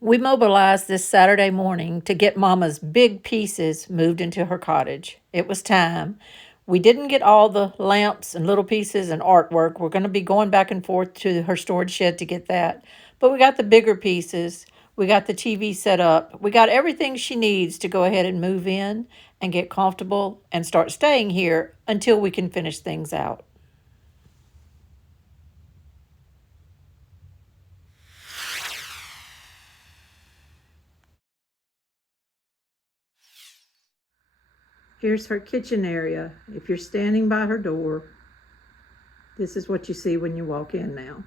We mobilized this Saturday morning to get Mama's big pieces moved into her cottage. It was time. We didn't get all the lamps and little pieces and artwork. We're going to be going back and forth to her storage shed to get that. But we got the bigger pieces. We got the TV set up. We got everything she needs to go ahead and move in and get comfortable and start staying here until we can finish things out. Here's her kitchen area. If you're standing by her door, this is what you see when you walk in now.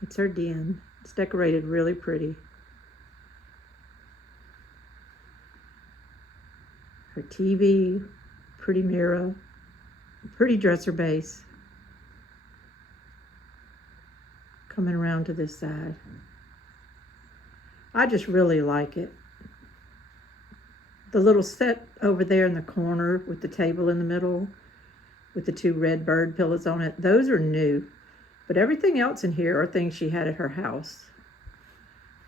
It's her den. It's decorated really pretty. Her TV, pretty mirror, pretty dresser base. Coming around to this side. I just really like it. The little set over there in the corner with the table in the middle with the two red bird pillows on it, those are new. But everything else in here are things she had at her house.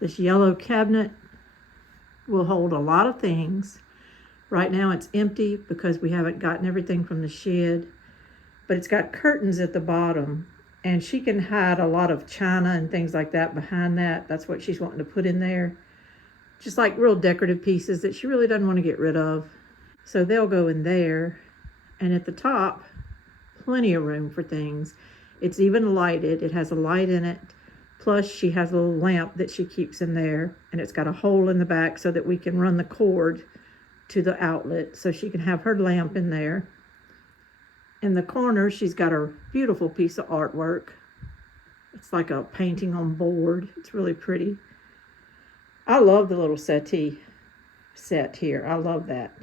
This yellow cabinet will hold a lot of things. Right now it's empty because we haven't gotten everything from the shed, but it's got curtains at the bottom, and she can hide a lot of china and things like that behind that. That's what she's wanting to put in there. Just like real decorative pieces that she really doesn't want to get rid of. So they'll go in there. And at the top, plenty of room for things. It's even lighted. It has a light in it. Plus she has a little lamp that she keeps in there, and it's got a hole in the back so that we can run the cord to the outlet so she can have her lamp in there. In the corner, she's got her beautiful piece of artwork. It's like a painting on board. It's really pretty. I love the little settee set here. I love that.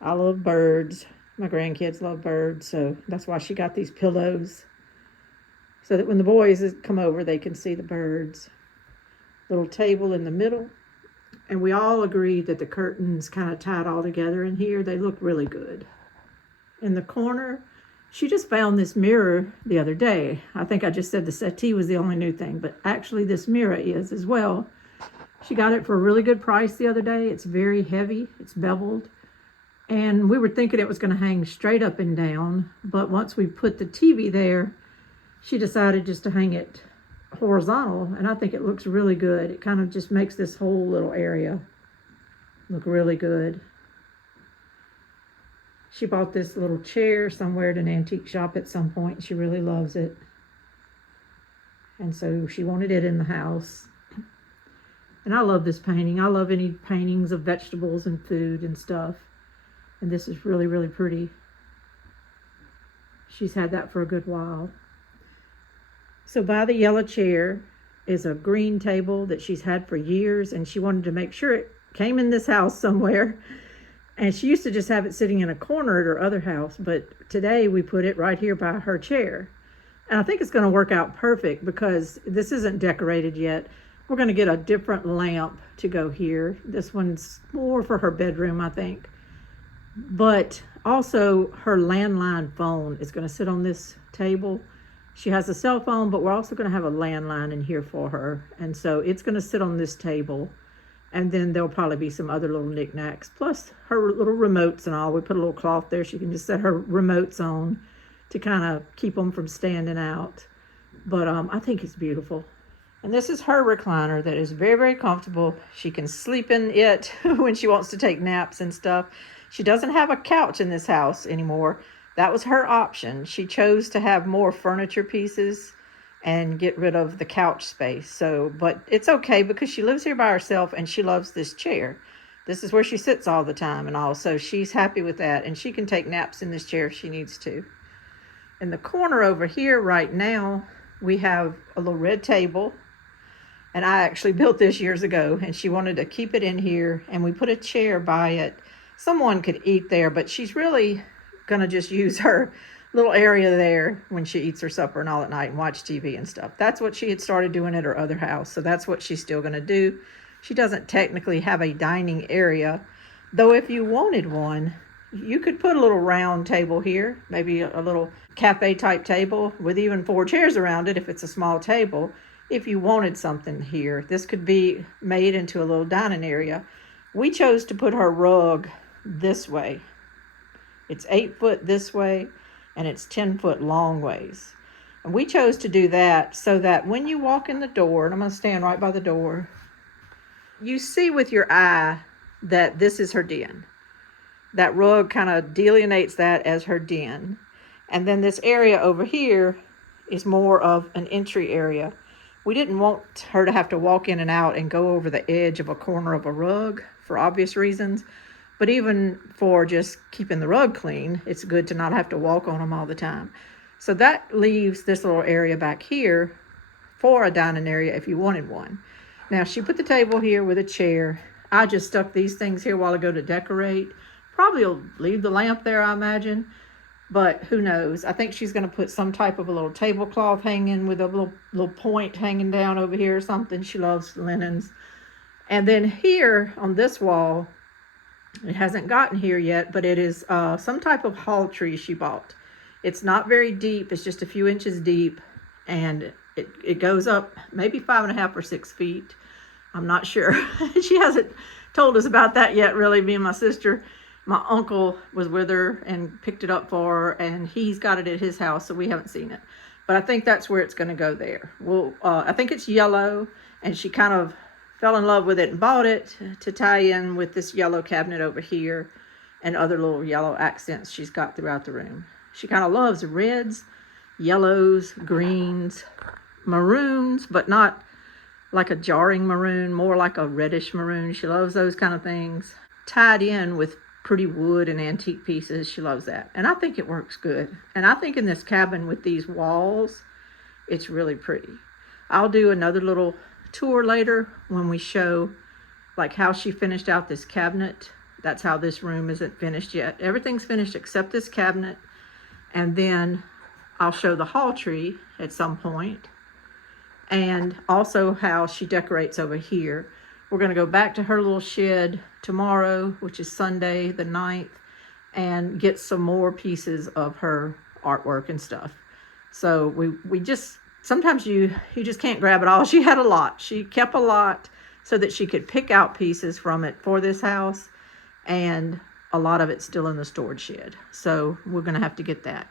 I love birds. My grandkids love birds, so that's why she got these pillows, so that when the boys come over, they can see the birds. Little table in the middle. And we all agree that the curtains kind of tied all together in here. They look really good. In the corner, she just found this mirror the other day. I think I just said the settee was the only new thing, but actually this mirror is as well. She got it for a really good price the other day. It's very heavy. It's beveled. And we were thinking it was going to hang straight up and down, but once we put the TV there, she decided just to hang it horizontal, and I think it looks really good. It kind of just makes this whole little area look really good. She bought this little chair somewhere at an antique shop at some point. She really loves it. And so she wanted it in the house. And I love this painting. I love any paintings of vegetables and food and stuff. And this is really, really pretty. She's had that for a good while. So by the yellow chair is a green table that she's had for years, and she wanted to make sure it came in this house somewhere. And she used to just have it sitting in a corner at her other house, but today we put it right here by her chair. And I think it's going to work out perfect because this isn't decorated yet. We're going to get a different lamp to go here. This one's more for her bedroom, I think. But also her landline phone is going to sit on this table. She has a cell phone, but we're also going to have a landline in here for her. And so it's going to sit on this table. And then there'll probably be some other little knickknacks, plus her little remotes and all. We put a little cloth there. She can just set her remotes on to kind of keep them from standing out. But I think it's beautiful. And this is her recliner that is very, very comfortable. She can sleep in it when she wants to take naps and stuff. She doesn't have a couch in this house anymore. That was her option. She chose to have more furniture pieces and get rid of the couch space. So, but it's okay because she lives here by herself and she loves this chair. This is where she sits all the time and all. So she's happy with that, and she can take naps in this chair if she needs to. In the corner over here right now, we have a little red table. And I actually built this years ago, and she wanted to keep it in here, and we put a chair by it. Someone could eat there, but she's really going to just use her little area there when she eats her supper and all at night and watch TV and stuff. That's what she had started doing at her other house, so that's what she's still going to do. She doesn't technically have a dining area, though if you wanted one, you could put a little round table here, maybe a little cafe type table with even 4 chairs around it if it's a small table. if you wanted something here. This could be made into a little dining area. We chose to put her rug this way. It's 8 foot this way, and it's 10 foot long ways. And we chose to do that so that when you walk in the door, and I'm going to stand right by the door, you see with your eye that this is her den. That rug kind of delineates that as her den. And then this area over here is more of an entry area. We didn't want her to have to walk in and out and go over the edge of a corner of a rug for obvious reasons. But even for just keeping the rug clean, it's good to not have to walk on them all the time. So that leaves this little area back here for a dining area if you wanted one. Now, she put the table here with a chair. I just stuck these things here a while ago to decorate. Probably will leave the lamp there, I imagine. But who knows? I think she's going to put some type of a little tablecloth hanging with a little point hanging down over here or something. She loves linens. And then here on this wall, it hasn't gotten here yet, but it is some type of hall tree she bought. It's not very deep. It's just a few inches deep. And it goes up maybe 5.5 or 6 feet. I'm not sure. She hasn't told us about that yet, really, me and my sister. My uncle was with her and picked it up for her, and he's got it at his house, so we haven't seen it. But I think that's where it's going to go there. Well, I think it's yellow, and she kind of fell in love with it and bought it to tie in with this yellow cabinet over here and other little yellow accents she's got throughout the room. She kind of loves reds, yellows, greens, maroons, but not like a jarring maroon, more like a reddish maroon. She loves those kind of things. Tied in with pretty wood and antique pieces. She loves that. And I think it works good. And I think in this cabin with these walls, it's really pretty. I'll do another little tour later when we show like how she finished out this cabinet. That's how this room isn't finished yet. Everything's finished except this cabinet. And then I'll show the hall tree at some point. And also how she decorates over here. We're going to go back to her little shed tomorrow, which is Sunday the 9th, and get some more pieces of her artwork and stuff. So we just, sometimes you just can't grab it all. She had a lot. She kept a lot so that she could pick out pieces from it for this house, and a lot of it's still in the storage shed. So we're going to have to get that.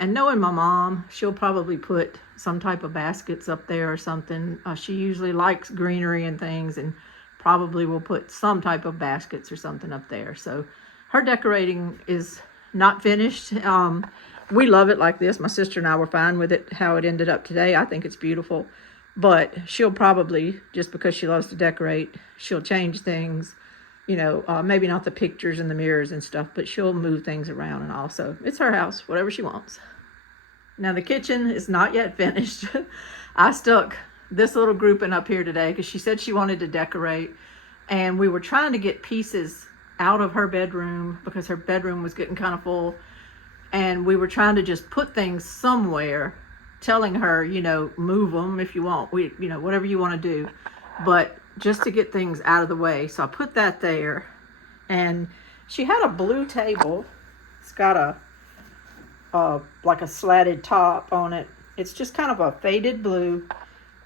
And knowing my mom, she'll probably put some type of baskets up there or something. She usually likes greenery and things, and probably will put some type of baskets or something up there. So her decorating is not finished. We love it like this. My sister and I were fine with it, how it ended up today. I think it's beautiful. But she'll probably, just because she loves to decorate, she'll change things. You know, maybe not the pictures and the mirrors and stuff, but she'll move things around and all. So it's her house, whatever she wants. Now the kitchen is not yet finished. I stuck this little grouping up here today because she said she wanted to decorate. And we were trying to get pieces out of her bedroom because her bedroom was getting kind of full. And we were trying to just put things somewhere, telling her, you know, move them if you want. You know, whatever you want to do. But just to get things out of the way. So I put that there. And she had a blue table. It's got a like a slatted top on it. It's just kind of a faded blue.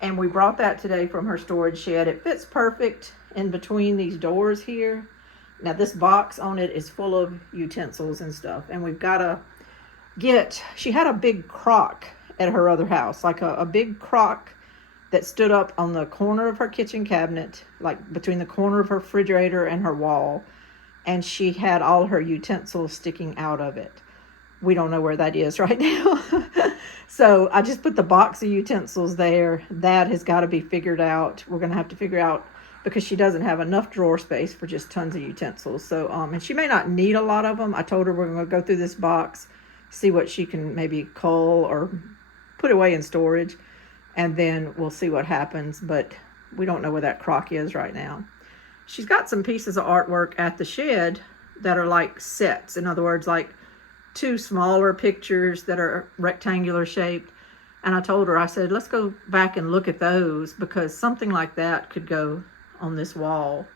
And we brought that today from her storage shed. It fits perfect in between these doors here. Now this box on it is full of utensils and stuff. And we've got to get, she had a big crock at her other house. Like a big crock that stood up on the corner of her kitchen cabinet, like between the corner of her refrigerator and her wall. And she had all her utensils sticking out of it. We don't know where that is right now. So I just put the box of utensils there. That has got to be figured out. We're going to have to figure out, because she doesn't have enough drawer space for just tons of utensils. So, and she may not need a lot of them. I told her we're going to go through this box, see what she can maybe cull or put away in storage, and then we'll see what happens. But we don't know where that crock is right now. She's got some pieces of artwork at the shed that are like sets. In other words, like 2 smaller pictures that are rectangular shaped. And I told her, I said, let's go back and look at those, because something like that could go on this wall.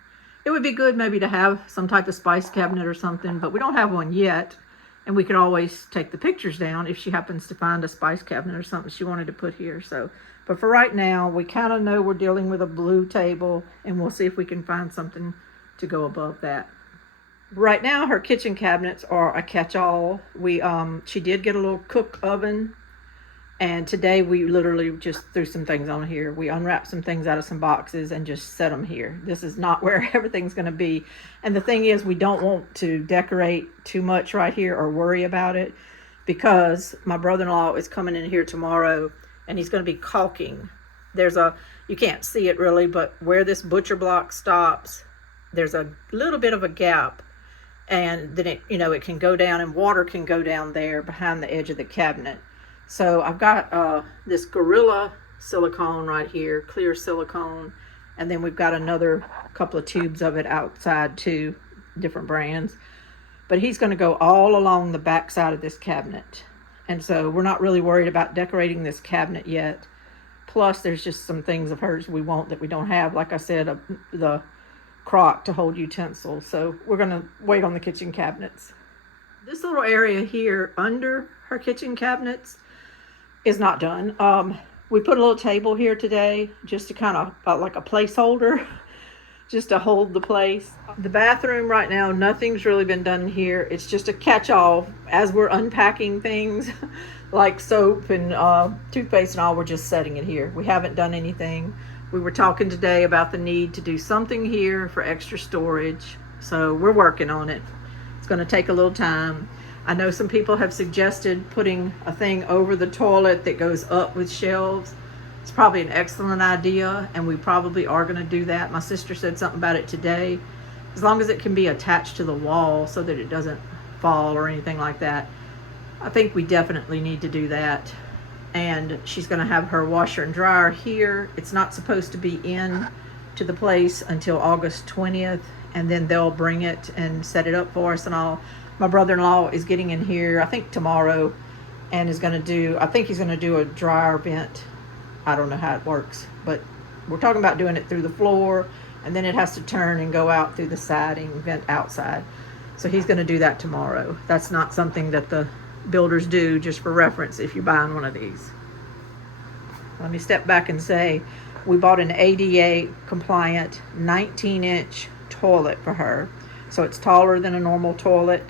It would be good maybe to have some type of spice cabinet or something, but we don't have one yet. And we could always take the pictures down if she happens to find a spice cabinet or something she wanted to put here. So, but for right now, we kind of know we're dealing with a blue table, and we'll see if we can find something to go above that. Right now, her kitchen cabinets are a catch-all. She did get a little cook oven, and today we literally just threw some things on here. We unwrapped some things out of some boxes and just set them here. This is not where everything's going to be. And the thing is, we don't want to decorate too much right here or worry about it, because my brother-in-law is coming in here tomorrow, and he's going to be caulking. You can't see it really, but where this butcher block stops, there's a little bit of a gap. And then it can go down, and water can go down there behind the edge of the cabinet. So I've got this Gorilla silicone right here, clear silicone, and then we've got another couple of tubes of it outside too, different brands. But he's going to go all along the back side of this cabinet, and so we're not really worried about decorating this cabinet yet. Plus, there's just some things of hers we want that we don't have. Like I said, the crock to hold utensils. So we're going to wait on the kitchen cabinets. This little area here under her kitchen cabinets is not done. We put a little table here today just to kind of like a placeholder, just to hold the place. The bathroom right now, nothing's really been done here. It's just a catch-all as we're unpacking things like soap and toothpaste and all. We're just setting it here. We haven't done anything. We were talking today about the need to do something here for extra storage, so we're working on it. It's going to take a little time. I know some people have suggested putting a thing over the toilet that goes up with shelves. It's probably an excellent idea, and we probably are going to do that. My sister said something about it today. As long as it can be attached to the wall so that it doesn't fall or anything like that, I think we definitely need to do that. And she's going to have her washer and dryer here. It's not supposed to be in to the place until August 20th, and then they'll bring it and set it up for us and all. My brother-in-law is getting in here, I think tomorrow, and I think he's going to do a dryer vent. I don't know how it works, but we're talking about doing it through the floor, and then it has to turn and go out through the siding, vent outside. So he's going to do that tomorrow. That's not something that the builders do, just for reference if you're buying one of these. Let me step back and say we bought an ADA compliant 19-inch toilet for her. So it's taller than a normal toilet,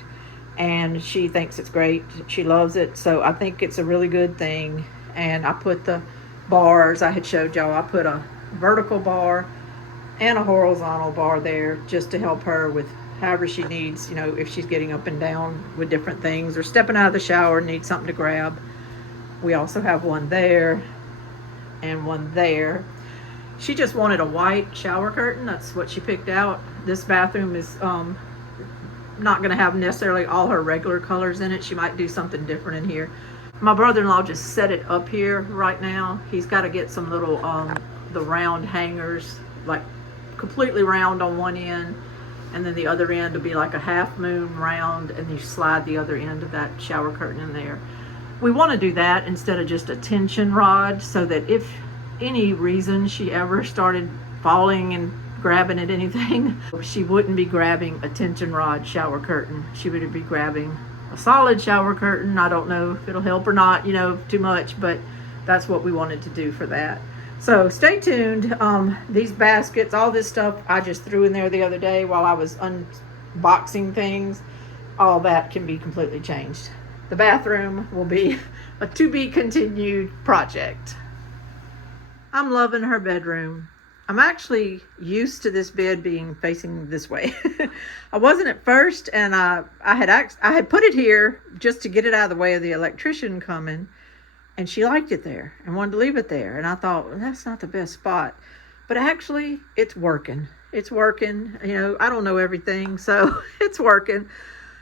and she thinks it's great. She loves it. So I think it's a really good thing. And I put the bars I had showed y'all. I put a vertical bar and a horizontal bar there just to help her with however she needs, if she's getting up and down with different things or stepping out of the shower and needs something to grab. We also have one there and one there. She just wanted a white shower curtain. That's what she picked out. This bathroom is not going to have necessarily all her regular colors in it. She might do something different in here. My brother-in-law just set it up here right now. He's got to get some little the round hangers, like completely round on one end, and then the other end will be like a half moon round, and you slide the other end of that shower curtain in there. We want to do that instead of just a tension rod, so that if any reason she ever started falling and grabbing at anything, she wouldn't be grabbing a tension rod shower curtain. She would be grabbing a solid shower curtain. I don't know if it'll help or not, too much, but that's what we wanted to do for that. So stay tuned. These baskets, all this stuff I just threw in there the other day while I was unboxing things. All that can be completely changed. The bathroom will be a to be continued project. I'm loving her bedroom. I'm actually used to this bed being facing this way. I wasn't at first, and I had put it here just to get it out of the way of the electrician coming, and she liked it there and wanted to leave it there. And I thought, well, that's not the best spot, but actually it's working. It's working. I don't know everything, so it's working.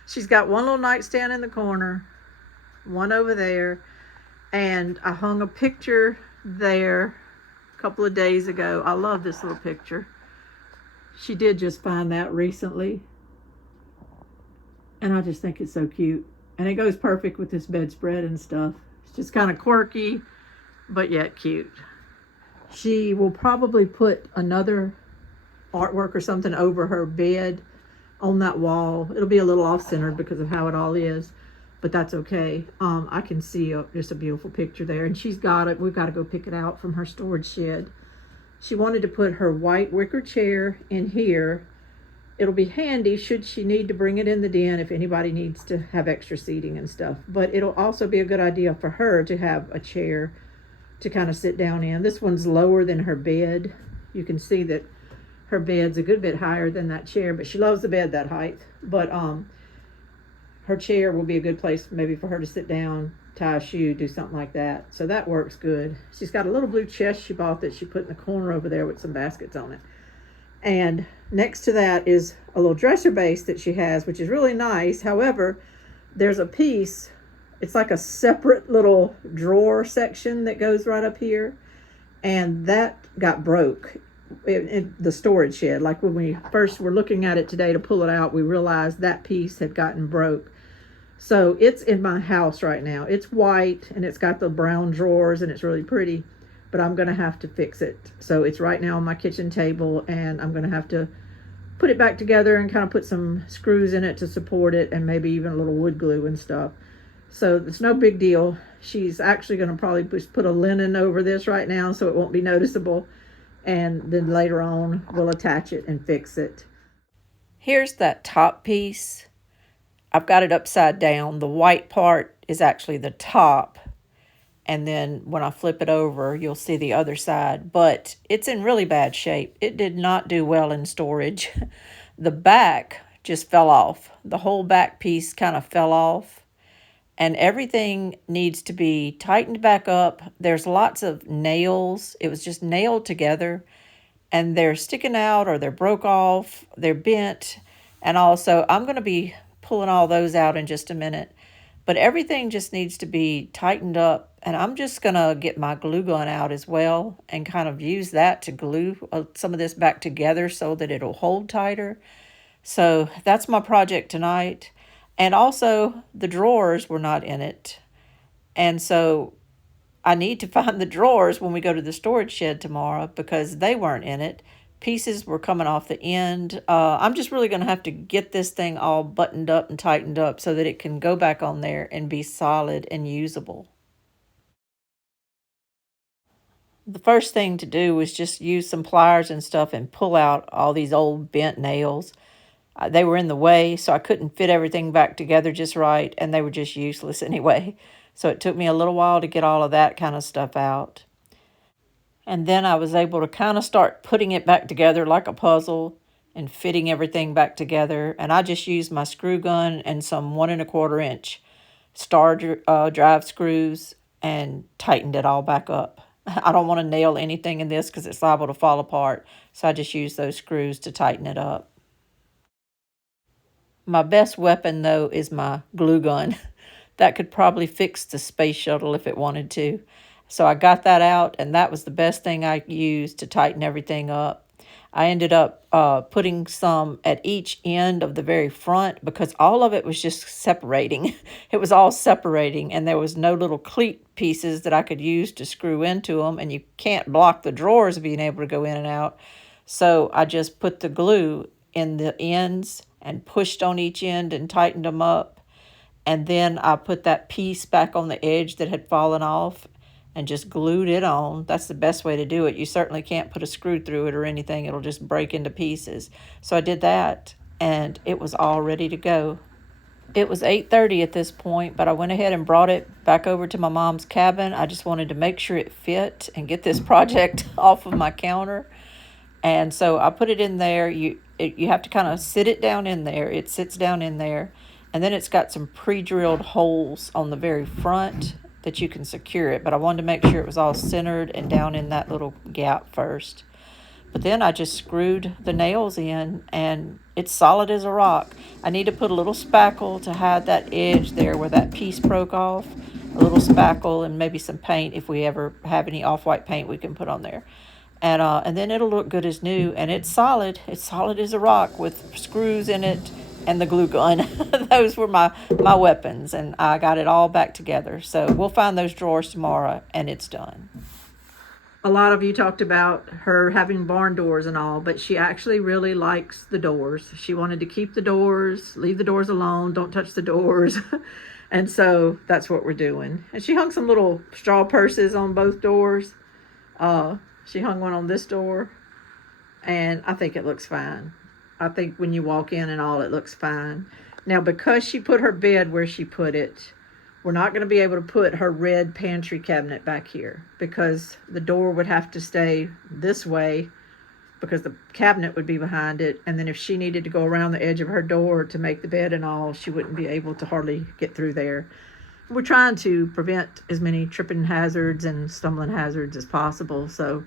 She's got one little nightstand in the corner, one over there, and I hung a picture there couple of days ago. I love this little picture. She did just find that recently, and I just think it's so cute, and it goes perfect with this bedspread and stuff. It's just kind of quirky, but yet cute. She will probably put another artwork or something over her bed on that wall. It'll be a little off-centered because of how it all is, but that's okay. I can see just a beautiful picture there, and she's got it. We've got to go pick it out from her storage shed. She wanted to put her white wicker chair in here. It'll be handy should she need to bring it in the den if anybody needs to have extra seating and stuff. But it'll also be a good idea for her to have a chair to kind of sit down in. This one's lower than her bed. You can see that her bed's a good bit higher than that chair, but she loves the bed that height. But her chair will be a good place maybe for her to sit down, tie a shoe, do something like that. So that works good. She's got a little blue chest she bought that she put in the corner over there with some baskets on it. And next to that is a little dresser base that she has, which is really nice. However, there's a piece, it's like a separate little drawer section that goes right up here. And that got broke in the storage shed. Like when we first were looking at it today to pull it out, we realized that piece had gotten broke. So it's in my house right now. It's white and it's got the brown drawers and it's really pretty, but I'm going to have to fix it. So it's right now on my kitchen table, and I'm going to have to put it back together and kind of put some screws in it to support it, and maybe even a little wood glue and stuff. So it's no big deal. She's actually going to probably just put a linen over this right now so it won't be noticeable. And then later on, we'll attach it and fix it. Here's that top piece. I've got it upside down. The white part is actually the top. And then when I flip it over, you'll see the other side. But it's in really bad shape. It did not do well in storage. The back just fell off. The whole back piece kind of fell off. And everything needs to be tightened back up. There's lots of nails. It was just nailed together. And they're sticking out, or they're broke off. They're bent. And also, I'm going to be pulling all those out in just a minute. But everything just needs to be tightened up. And I'm just going to get my glue gun out as well and kind of use that to glue some of this back together so that it'll hold tighter. So that's my project tonight. And also, the drawers were not in it. And so I need to find the drawers when we go to the storage shed tomorrow because they weren't in it. Pieces were coming off the end. I'm just really going to have to get this thing all buttoned up and tightened up so that it can go back on there and be solid and usable. The first thing to do was just use some pliers and stuff and pull out all these old bent nails. They were in the way, so I couldn't fit everything back together just right, and they were just useless anyway. So it took me a little while to get all of that kind of stuff out. And then I was able to kind of start putting it back together like a puzzle and fitting everything back together. And I just used my screw gun and some 1 1/4 inch star drive screws and tightened it all back up. I don't want to nail anything in this because it's liable to fall apart. So I just used those screws to tighten it up. My best weapon, though, is my glue gun. That could probably fix the space shuttle if it wanted to. So I got that out, and that was the best thing I used to tighten everything up. I ended up putting some at each end of the very front because all of it was just separating. It was all separating, and there was no little cleat pieces that I could use to screw into them, and you can't block the drawers being able to go in and out. So I just put the glue in the ends and pushed on each end and tightened them up. And then I put that piece back on the edge that had fallen off and just glued it on. That's the best way to do it. You certainly can't put a screw through it or anything. It'll just break into pieces. So I did that, and it was all ready to go. It was 8:30 at this point, but I went ahead and brought it back over to my mom's cabin. I just wanted to make sure it fit and get this project off of my counter. And so I put it in there. You have to kind of sit it down in there. It sits down in there. And then it's got some pre-drilled holes on the very front that you can secure it. But I wanted to make sure it was all centered and down in that little gap first. But then I just screwed the nails in, and it's solid as a rock. I need to put a little spackle to hide that edge there where that piece broke off. A little spackle and maybe some paint if we ever have any off-white paint we can put on there. And then it'll look good as new, and it's solid. It's solid as a rock with screws in it and the glue gun. Those were my weapons, and I got it all back together. So we'll find those drawers tomorrow, and it's done. A lot of you talked about her having barn doors and all, but she actually really likes the doors. She wanted to keep the doors, leave the doors alone, don't touch the doors. And so that's what we're doing. And she hung some little straw purses on both doors. She hung one on this door, and I think it looks fine. I think when you walk in and all, it looks fine. Now, because she put her bed where she put it, we're not going to be able to put her red pantry cabinet back here because the door would have to stay this way because the cabinet would be behind it. And then if she needed to go around the edge of her door to make the bed and all, she wouldn't be able to hardly get through there. We're trying to prevent as many tripping hazards and stumbling hazards as possible. So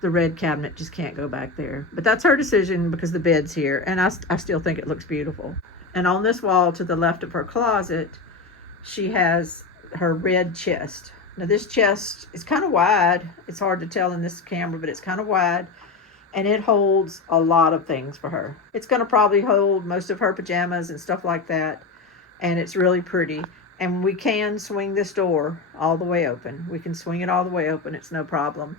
the red cabinet just can't go back there. But that's her decision because the bed's here. And I still think it looks beautiful. And on this wall to the left of her closet, she has her red chest. Now this chest is kind of wide. It's hard to tell in this camera, but it's kind of wide. And it holds a lot of things for her. It's going to probably hold most of her pajamas and stuff like that. And it's really pretty. And we can swing this door all the way open. We can swing it all the way open. It's no problem.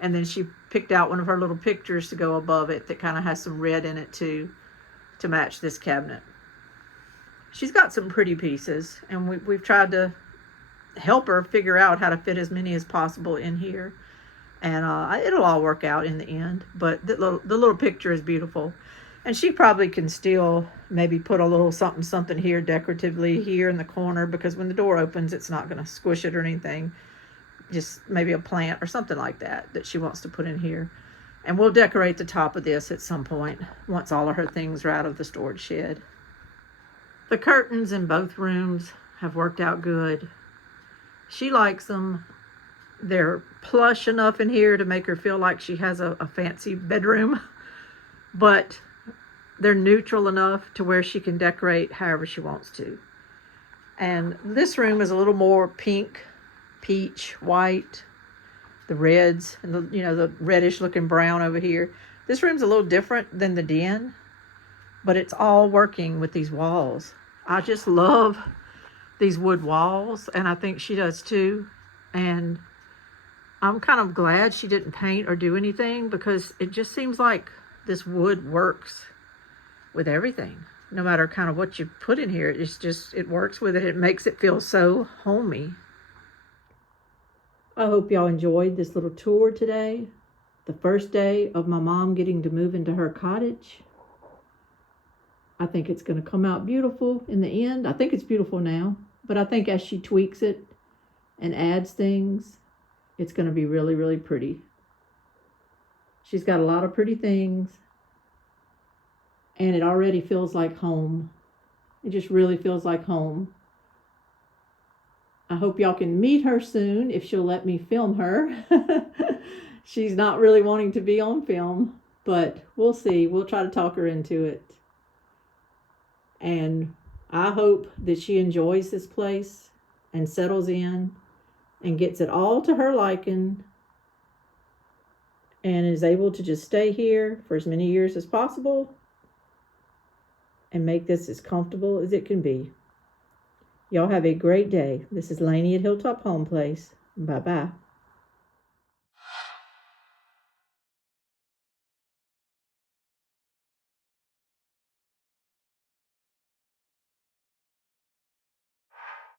And then she picked out one of her little pictures to go above it that kind of has some red in it too, to match this cabinet. She's got some pretty pieces, and we've tried to help her figure out how to fit as many as possible in here. And it'll all work out in the end. But the little picture is beautiful. And she probably can still maybe put a little something something here decoratively here in the corner, because when the door opens, it's not going to squish it or anything. Just maybe a plant or something like that she wants to put in here. And we'll decorate the top of this at some point once all of her things are out of the storage shed. The curtains in both rooms have worked out good. She likes them. They're plush enough in here to make her feel like she has a fancy bedroom, but they're neutral enough to where she can decorate however she wants to. And this room is a little more pink, peach, white, the reds, and the reddish looking brown over here. This room's a little different than the den, but it's all working with these walls. I just love these wood walls, and I think she does too. And I'm kind of glad she didn't paint or do anything, because it just seems like this wood works with everything. No matter kind of what you put in here, it works with it. It makes it feel so homey. I hope y'all enjoyed this little tour today. The first day of my mom getting to move into her cottage. I think it's going to come out beautiful in the end. I think it's beautiful now, but I think as she tweaks it and adds things, it's going to be really, really pretty. She's got a lot of pretty things, and it already feels like home. It just really feels like home. I hope y'all can meet her soon if she'll let me film her. She's not really wanting to be on film, but we'll see. We'll try to talk her into it. And I hope that she enjoys this place and settles in and gets it all to her liking and is able to just stay here for as many years as possible and make this as comfortable as it can be. Y'all have a great day. This is Lainey at Hilltop Home Place. Bye-bye.